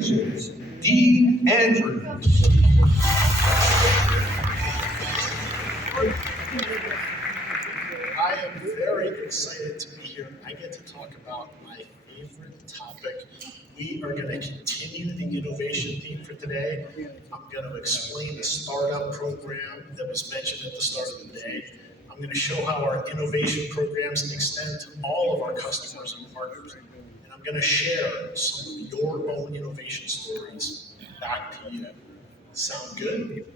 D. Andrews. I am very excited to be here. I get to talk about my favorite topic. We are going to continue the innovation theme for today. I'm going to explain the startup program that was mentioned at the start of the day. I'm going to show how our innovation programs extend to all of our customers and partners. And I'm going to share some of your own innovation stories back to you. Sound good?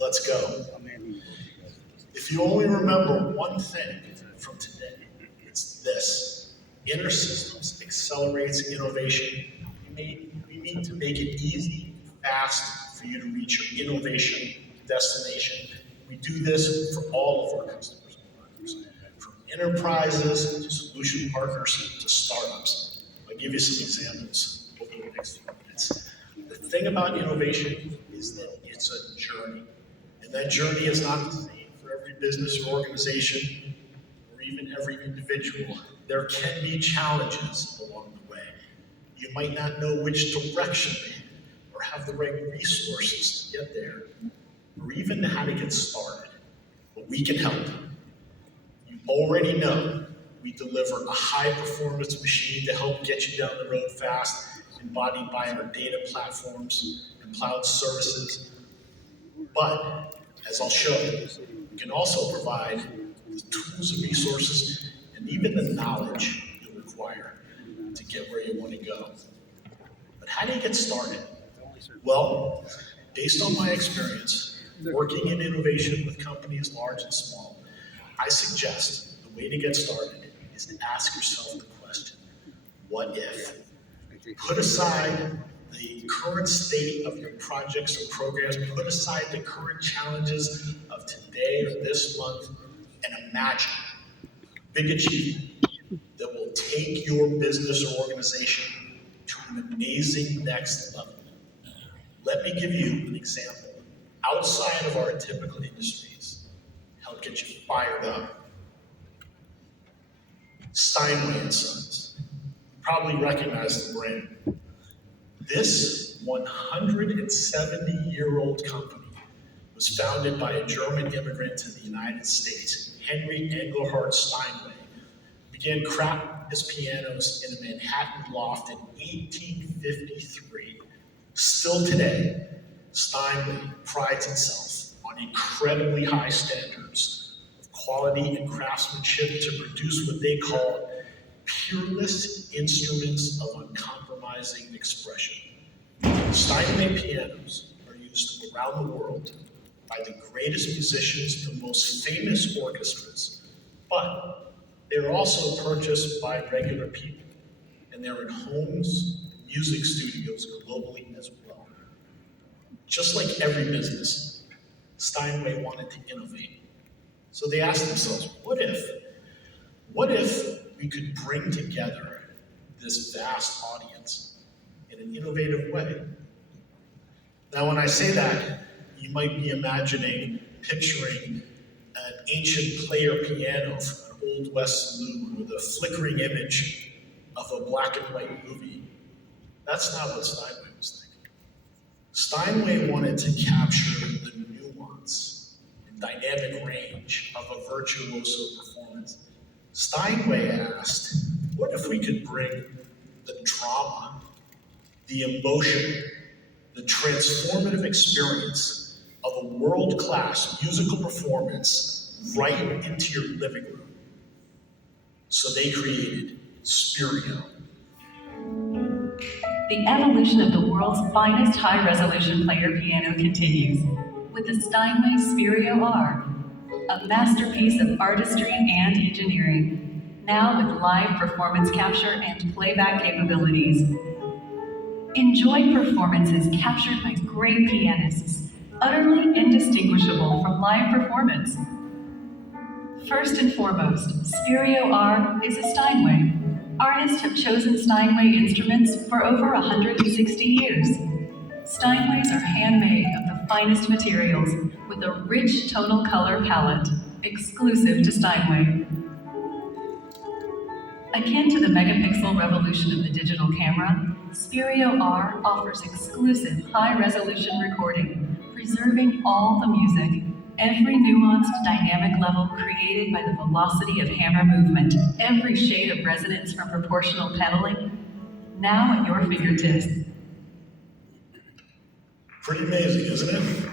Let's go. If you only remember one thing from today, it's this. InterSystems accelerates innovation. We need to make it easy, fast for you to reach your innovation destination. We do this for all of our customers and partners, from enterprises to solution partners to startups. I'll give you some examples over the next few minutes. The thing about innovation is that it's a journey, and that journey is not the same for every business or organization or even every individual. There can be challenges along the way. You might not know which direction or have the right resources to get there, or even how to get started. But we can help. You already know we deliver a high-performance machine to help get you down the road fast, embodied by our data platforms and cloud services. But, as I'll show you, we can also provide the tools and resources and even the knowledge you require to get where you want to go. But how do you get started? Well, based on my experience working in innovation with companies large and small, I suggest the way to get started is to ask yourself the question, what if? Put aside the current state of your projects or programs, put aside the current challenges of today or this month, and imagine a big achievement that will take your business or organization to an amazing next level. Let me give you an example outside of our typical industries, help get you fired up. Steinway and Sons. You probably recognize the brand. This 170-year-old company was founded by a German immigrant to the United States, Henry Engelhard Steinway. Began crafting his pianos in a Manhattan loft in 1853. Still today, Steinway prides itself on incredibly high standards of quality and craftsmanship to produce what they call peerless instruments of uncompromising expression. Steinway pianos are used around the world by the greatest musicians, the most famous orchestras, but they're also purchased by regular people, and they're in homes and music studios globally as well. Just like every business, Steinway wanted to innovate. So they asked themselves, what if we could bring together this vast audience in an innovative way? Now, when I say that, you might be picturing an ancient player piano from an Old West saloon with a flickering image of a black and white movie. That's not what Steinway was thinking. Steinway wanted to capture the nuance and dynamic range of a virtuoso performance. Steinway asked, what if we could bring the drama, the emotion, the transformative experience of a world-class musical performance right into your living room? So they created Stereo. The evolution of the world's finest high-resolution player piano continues with the Steinway Stereo R, a masterpiece of artistry and engineering, now with live performance capture and playback capabilities. Enjoy performances captured by great pianists, utterly indistinguishable from live performance. First and foremost, Stereo R is a Steinway. Artists have chosen Steinway instruments for over 160 years. Steinways are handmade of the finest materials with a rich tonal color palette, exclusive to Steinway. Akin to the megapixel revolution of the digital camera, Stereo R offers exclusive high-resolution recording, preserving all the music, every nuanced dynamic level created by the velocity of hammer movement, every shade of resonance from proportional pedaling, now at your fingertips. Pretty amazing, isn't it?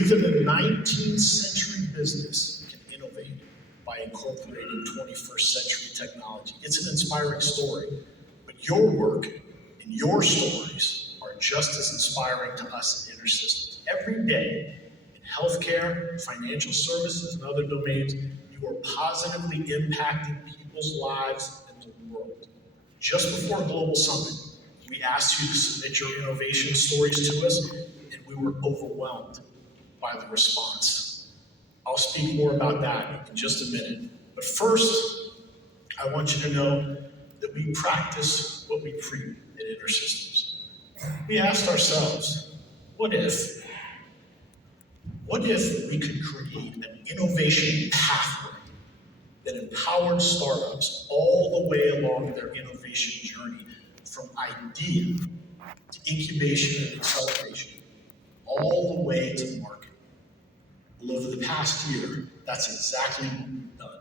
Even a 19th century business can innovate by incorporating 21st century technology. It's an inspiring story, but your work and your stories are just as inspiring to us at InterSystems. Every day in healthcare, financial services, and other domains, you are positively impacting people's lives and the world. Just before Global Summit, we asked you to submit your innovation stories to us, and we were overwhelmed by the response. I'll speak more about that in just a minute. But first, I want you to know that we practice what we preach at InterSystems. We asked ourselves, what if we could create an innovation pathway that empowered startups all the way along their innovation journey, from idea to incubation and acceleration, all the way to market? Well, over the past year, that's exactly what we've done.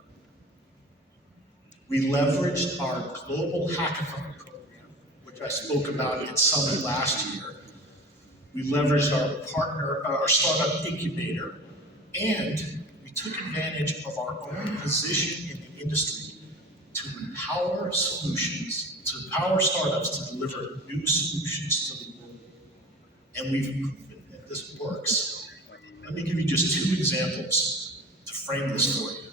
We leveraged our global hackathon program, which I spoke about at Summit last year. We leveraged our startup incubator, and we took advantage of our own position in the industry to empower startups to deliver new solutions to the world. And we've proven that this works. Let me give you just two examples to frame this for you.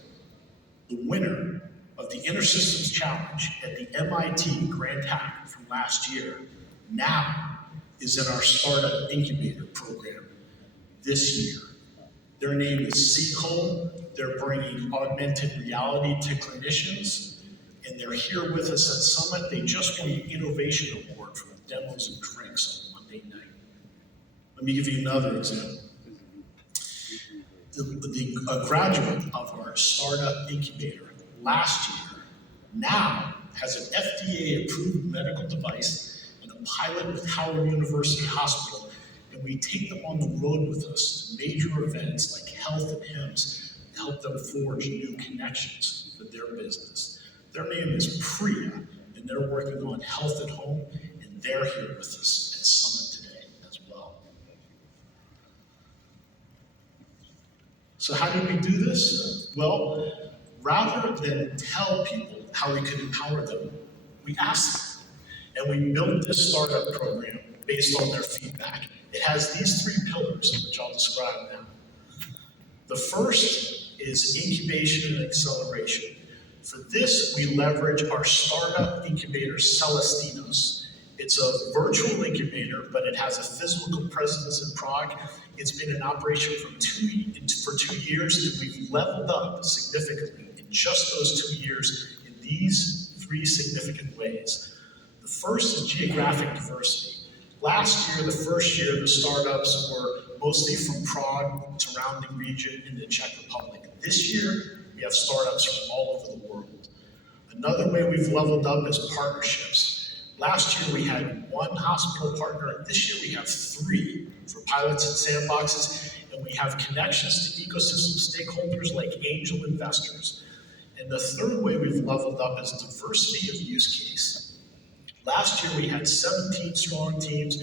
The winner of the InterSystems Challenge at the MIT Grand Hack from last year now is in our startup incubator program this year. Their name is Seacole. They're bringing augmented reality to clinicians, and they're here with us at Summit. They just won the Innovation Award for demos and drinks on Monday night. Let me give you another example. A graduate of our startup incubator last year now has an FDA-approved medical device and a pilot with Howard University Hospital, and we take them on the road with us to major events like Health and HIMSS to help them forge new connections for their business. Their name is Priya, and they're working on health at home, and they're here with us at Summit today as well. So how did we do this? Well, rather than tell people how we could empower them, we asked them. And we built this startup program based on their feedback. It has these three pillars, which I'll describe now. The first is incubation and acceleration. For this, we leverage our startup incubator, Calestinus. It's a virtual incubator, but it has a physical presence in Prague. It's been in operation for 2 years, and we've leveled up significantly in just those 2 years in these three significant ways. The first is geographic diversity. Last year, the first year, the startups were mostly from Prague, surrounding region, in the Czech Republic. This year, we have startups from all over the world. Another way we've leveled up is partnerships. Last year, we had one hospital partner, and this year we have 3 for pilots and sandboxes, and we have connections to ecosystem stakeholders like angel investors. And the third way we've leveled up is diversity of use case. Last year, we had 17 strong teams.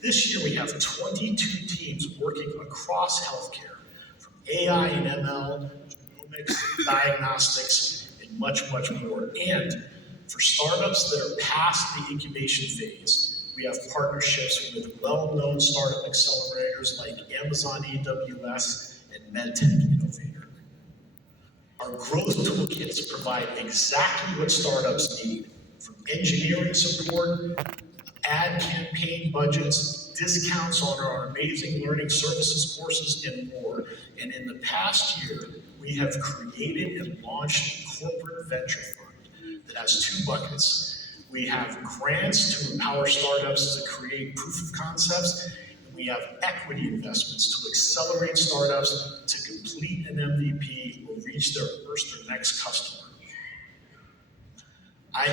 This year, we have 22 teams working across healthcare, from AI and ML, genomics, diagnostics, and much, much more. And for startups that are past the incubation phase, we have partnerships with well-known startup accelerators like Amazon AWS and MedTech Innovator. Our growth toolkits provide exactly what startups need, from engineering support, ad campaign budgets, discounts on our amazing learning services courses, and more. And in the past year, we have created and launched a corporate venture fund that has 2 buckets. We have grants to empower startups to create proof of concepts, and We have equity investments to accelerate startups to complete an MVP or reach their first or next customer.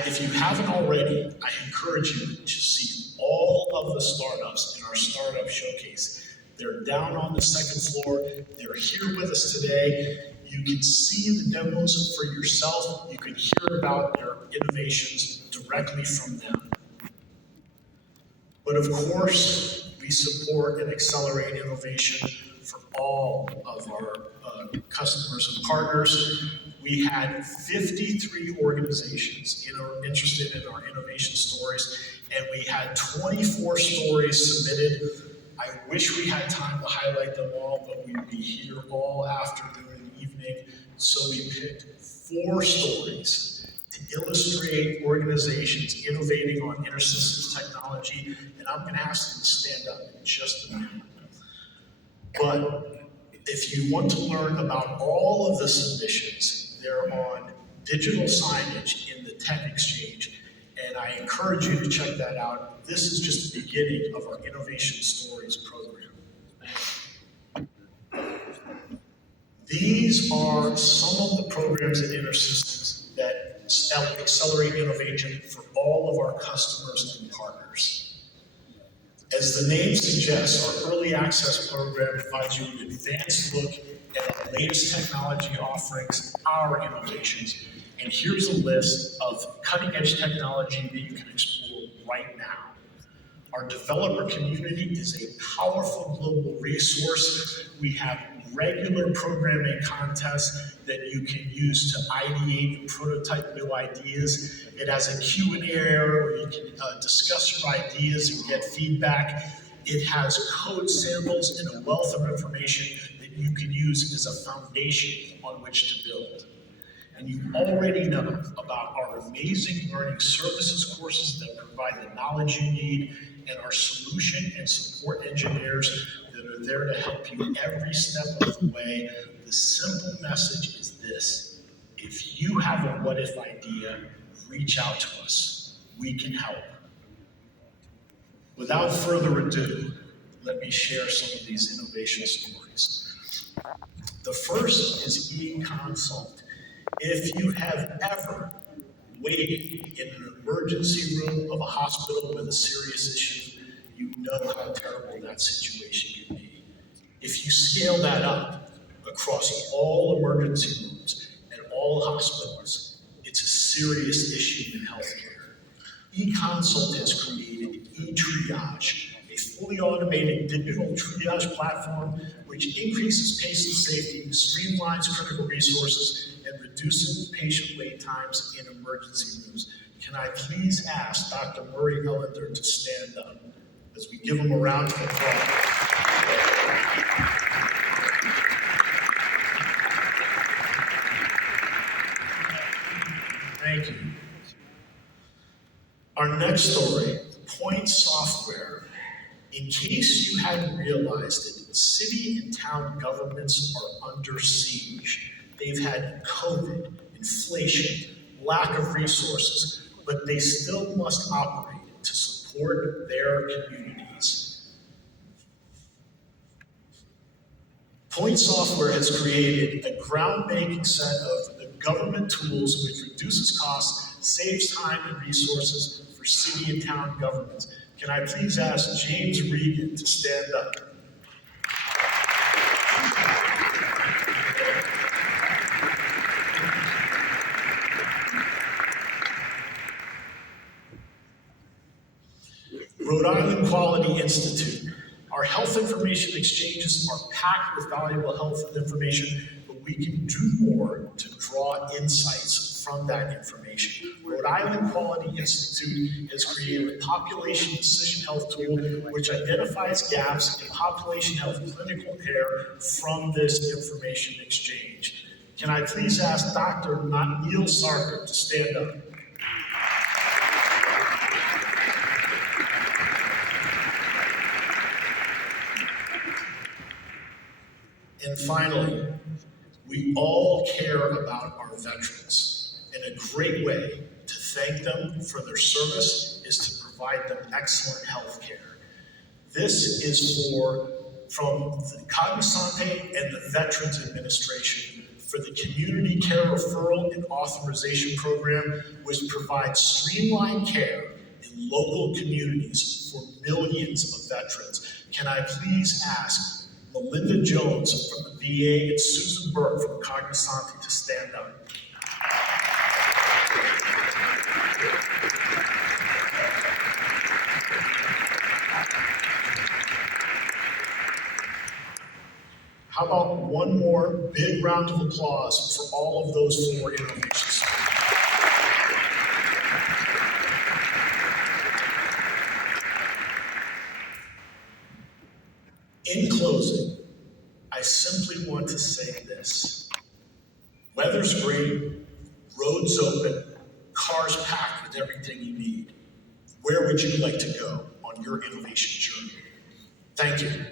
If you haven't already, I encourage you to see all of the startups in our startup showcase. They're down on the second floor. They're here with us today. You can see the demos for yourself. You can hear about their innovations directly from them. But of course, we support and accelerate innovation for all of our customers and partners. We had 53 organizations interested in our innovation stories, and we had 24 stories submitted. I wish we had time to highlight them all, but we'd be here all afternoon and evening, so we picked 4 stories to illustrate organizations innovating on InterSystems technology, and I'm going to ask them to stand up in just a minute. But if you want to learn about all of the submissions, they're on digital signage in the Tech Exchange, and I encourage you to check that out. This is just the beginning of our Innovation Stories program. These are some of the programs at InterSystems that accelerate innovation for all of our customers and partners. As the name suggests, our early access program provides you an advanced look at our latest technology offerings, our innovations, and here's a list of cutting-edge technology that you can explore right now. Our developer community is a powerful global resource. We have regular programming contests that you can use to ideate and prototype new ideas. It has a Q&A area where you can discuss your ideas and get feedback. It has code samples and a wealth of information that you can use as a foundation on which to build. And you already know about our amazing learning services courses that provide the knowledge you need, and our solution and support engineers that are there to help you every step of the way. The simple message is this: if you have a what-if idea, reach out to us. We can help. Without further ado, let me share some of these innovation stories. The first is eConsult. If you have ever waited in an emergency room of a hospital with a serious issue, you know how terrible that situation can be. If you scale that up across all emergency rooms and all hospitals, it's a serious issue in healthcare. eConsult has created eTriage, a fully automated digital triage platform which increases patient safety, streamlines critical resources, and reduces patient wait times in emergency rooms. Can I please ask Dr. Murray Ellender to stand up as we give him a round of applause? Thank you. Our next story, Point Software. In case you hadn't realized it, city and town governments are under siege. They've had COVID, inflation, lack of resources, but they still must operate to support their communities. Point Software has created a groundbreaking set of government tools which reduces costs, saves time and resources for city and town governments. Can I please ask James Regan to stand up? Rhode Island Quality Institute. Our health information exchanges are packed with valuable health information, but we can do more to draw insights from that information. Rhode Island Quality Institute has created a population decision health tool which identifies gaps in population health clinical care from this information exchange. Can I please ask Dr. Neil Sarkar to stand up? And finally, we all care about our veterans, and a great way to thank them for their service is to provide them excellent health care. This is from the Cognosante and the Veterans Administration for the Community Care Referral and Authorization Program, which provides streamlined care in local communities for millions of veterans. Can I please ask Melinda Jones from the VA and Susan Burke from Cognosante to stand up? How about one more big round of applause for all of those 4 innovations? In closing, I simply want to say this. Weather's great, roads open, cars packed with everything you need. Where would you like to go on your innovation journey? Thank you.